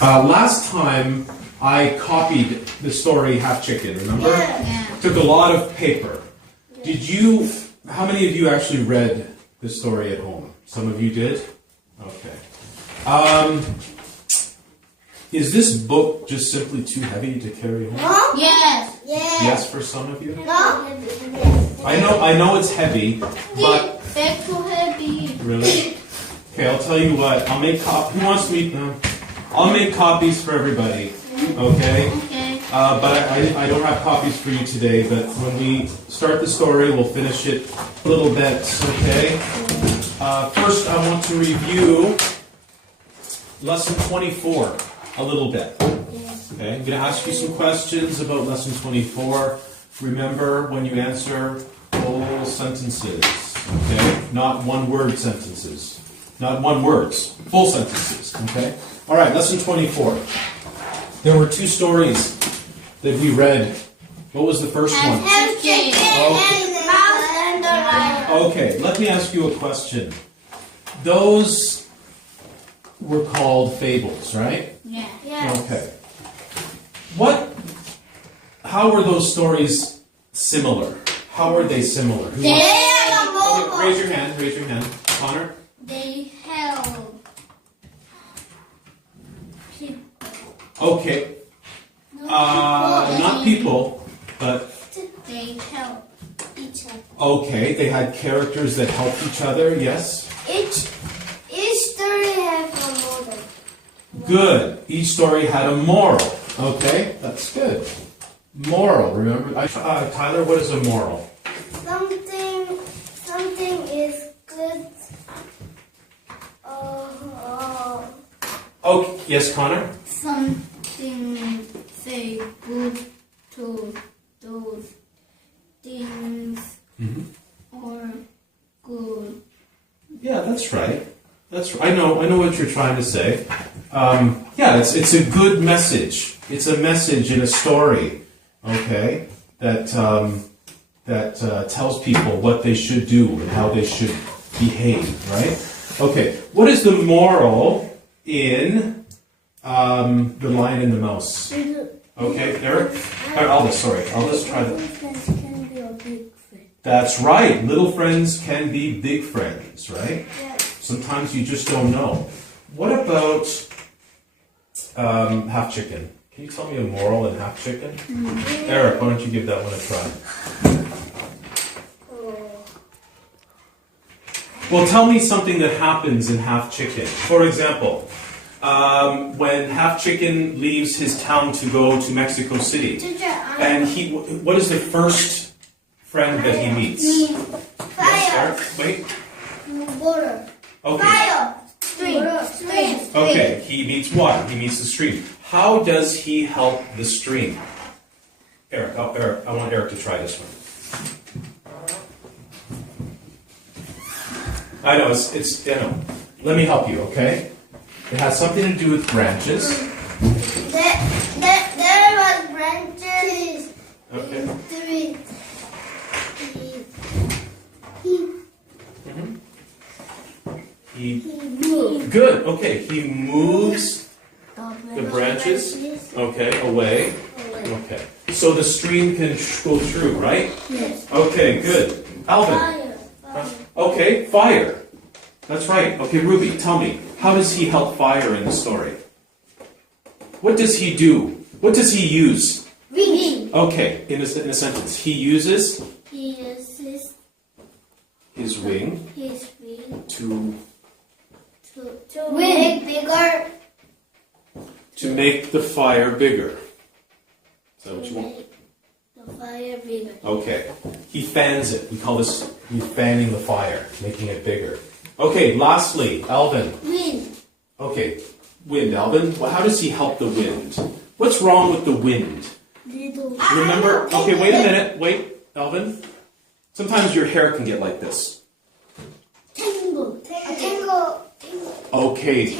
Last time I copied the story Half Chicken, remember? Yeah. Took a lot of paper. How many of you actually read the story at home? Some of you did? Okay. Is this book just simply too heavy to carry home? No? Yes. Yes, for some of you? No? I know it's heavy, but... It's too heavy. Really? Okay, I'll tell you what. I'll make copies. Who wants to meet them? I'll make copies for everybody. Okay? Okay. But I don't have copies for you today. But when we start the story, we'll finish it a little bit. Okay? First, I want to review lesson 24 a little bit. Okay? I'm going to ask you some questions about lesson 24. Remember, when you answer, whole sentences. Okay? Not one-word sentences. Not one words. Full sentences. Okay? All right, lesson 24. There were two stories that we read. What was the first one? Half Chicken and Mouse and the Lion. Okay, let me ask you a question. Those were called fables, right? Yeah. Okay. How were those stories similar? How were they similar? Who wants- They Raise your hand. Connor? They help people. Okay. Not people, but... They help each other. Okay, they had characters that helped each other, yes? Each story has a moral. Good. Each story had a moral. Okay, that's good. Moral, remember? Tyler, what is a moral? Something is good. Oh, yes, Connor? Something say good to those things or good. Yeah, that's right. That's right. I know what you're trying to say. Yeah, it's a good message. It's a message in a story, okay, that tells people what they should do and how they should behave, right? Okay, what is the moral in The Lion and the Mouse? Okay, Eric? Aldous, sorry. Aldous, try that. Can be a big friend. That's right. Little friends can be big friends, right? Yes. Sometimes you just don't know. What about Half Chicken? Can you tell me a moral in Half Chicken? Eric, why don't you give that one a try? Well, tell me something that happens in Half Chicken. For example, when Half Chicken leaves his town to go to Mexico City, and what is the first friend that he meets? Yes, Eric? Wait. Water. Okay. Fire. Stream. Okay, he meets water. He meets the stream. How does he help the stream? Eric, I want Eric to try this one. I know, it's I know. Let me help you, okay? It has something to do with branches. There was branches. Okay. Good, okay. He moves the branches, okay, away. Okay. So the stream can go through, right? Yes. Okay, good. Alvin. Fire. Okay, fire. That's right. Okay, Ruby, tell me, how does he help fire in the story? What does he do? What does he use? Wing. Okay, in a sentence. He uses He uses his wing his wing to make bigger. make the fire bigger. Is that what you want? Make the fire bigger. Okay. He fans it. We call this fanning the fire, making it bigger. Okay, lastly, Alvin. Wind. Okay, wind, Alvin. Well, how does he help the wind? What's wrong with the wind? Little. Remember, okay, wait a minute. Wait, Alvin. Sometimes your hair can get like this. Tangle. Tangle. Okay.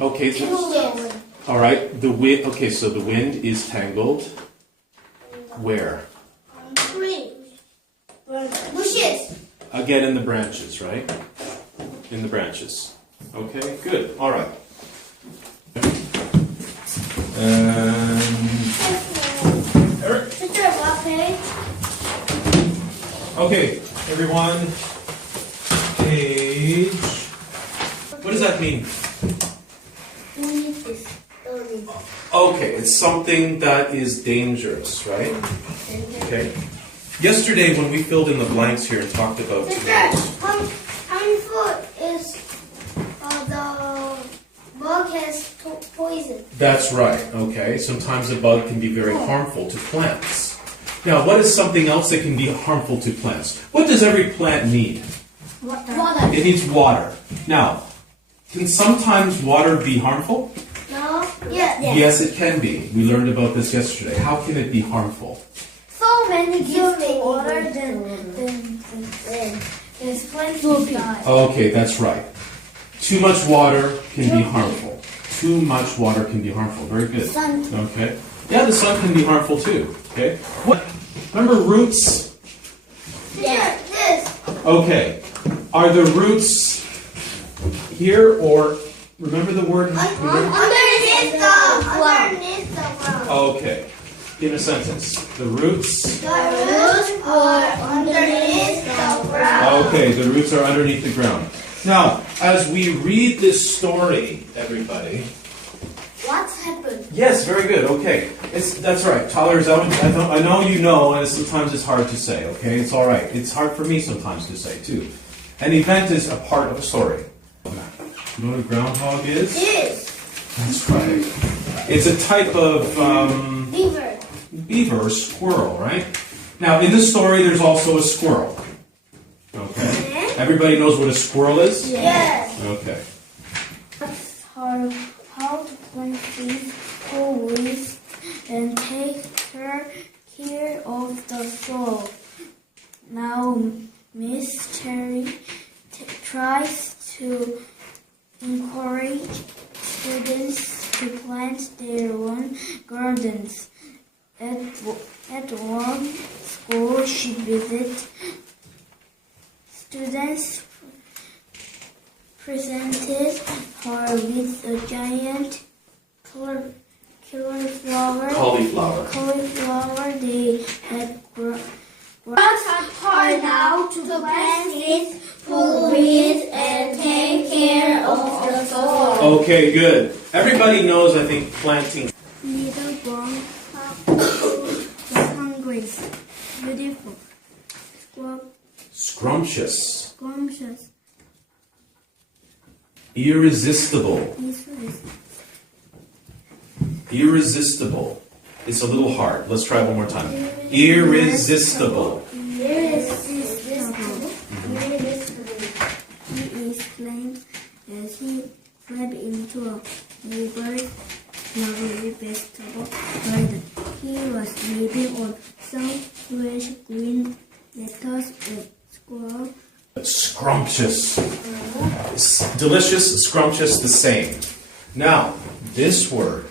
Okay. Tangle. All right. The wind. Okay, so the wind is tangled. Where? Tree. Bushes. Again, in the branches, right? In the branches. Okay, good. All right. Okay, everyone, page. What does that mean? Okay, it's something that is dangerous, right? Okay. Yesterday, when we filled in the blanks here and talked about How many food is the bug has poison? That's right, okay. Sometimes a bug can be very harmful to plants. Now, what is something else that can be harmful to plants? What does every plant need? Water. It needs water. Now, can sometimes water be harmful? No. Yes. Yes, it can be. We learned about this yesterday. How can it be harmful? So many water then his plants will die. Okay, that's right. Too much water can be harmful. Too much water can be harmful. Very good. Sun. Okay. Yeah, the sun can be harmful too. Okay. What? Remember roots? Yeah. This. Okay. Are the roots here or remember the word? Underneath the ground. Okay. In a sentence. The roots. The roots are underneath the ground. Okay, the roots are underneath the ground. Now, as we read this story, everybody. What happened? Yes, very good. Okay, that's right. Tyler, I know you know, and sometimes it's hard to say. Okay, it's all right. It's hard for me sometimes to say too. An event is a part of a story. You know what a groundhog is? This. That's right. It's a type of Beaver. beaver or squirrel, right? Now, in the story, there's also a squirrel. Okay. Everybody knows what a squirrel is? Yes. Okay. How to plant seeds, pull weeds, and take care of the soil. Now, Miss Cherry tries to encourage students to plant their own gardens. At one school she visited, students presented her with a giant cauliflower they had grown. It's hard now to plant seeds, pull weeds, and take care of the soil. Okay, good. Everybody knows, I think, planting. Little brown was hungry, beautiful, Scrumptious. scrumptious, Irresistible. useless. Irresistible. It's a little hard. Let's try one more time. Irresistible. Irresistible. He exclaimed as he flew into a neighbor's lovely vegetable garden. He was living on some fresh green lettuce and squirrel. Scrumptious. It's delicious, scrumptious, the same. Now, this word.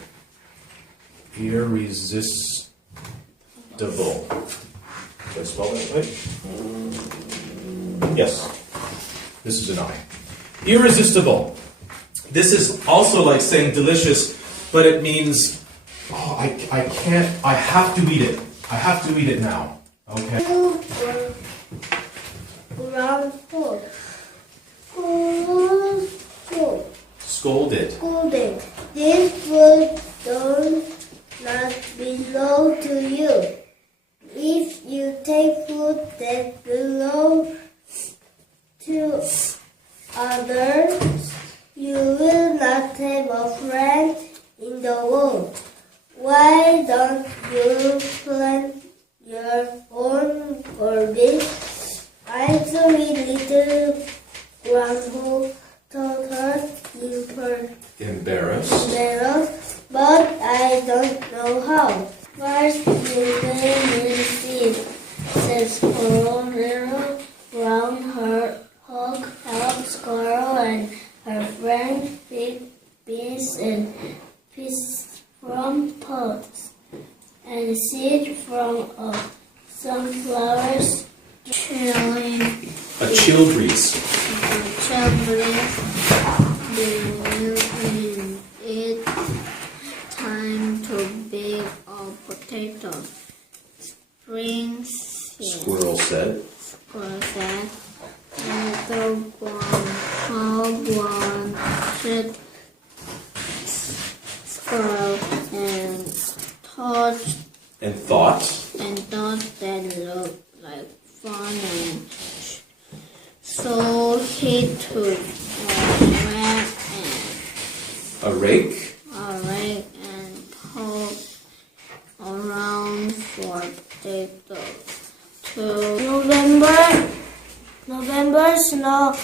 Irresistible. Did I spell that right? Yes. This is an I. Irresistible. This is also like saying delicious, but it means, oh, I can't, I have to eat it. I have to eat it now. Okay? Ground food. Scolded. Scolded. This food does not belong to you. If you take food that belongs to others, you will not have a friend in the world. Why don't you plant your own garden? I'm sorry, little groundhog, told her Embarrassed. but I don't know how. First, you will seed, said Squirrel. Little brown hog helped Squirrel and her friend pick beans and peas from pods, and seed from a sunflower's A children's. It's time to bake a potato. Spring seed. Squirrel said. squirrel and touched And thought. and thought that looked like fun, and so he took A rake. a rake and poked around for potatoes. To November snow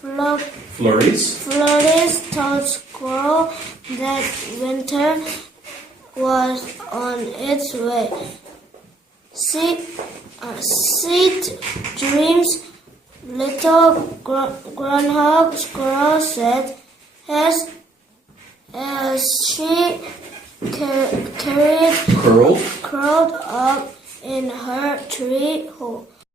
Flurries. told squirrel that winter was on its way. Sweet dreams, little groundhog squirrel said as she curled up in her tree hole.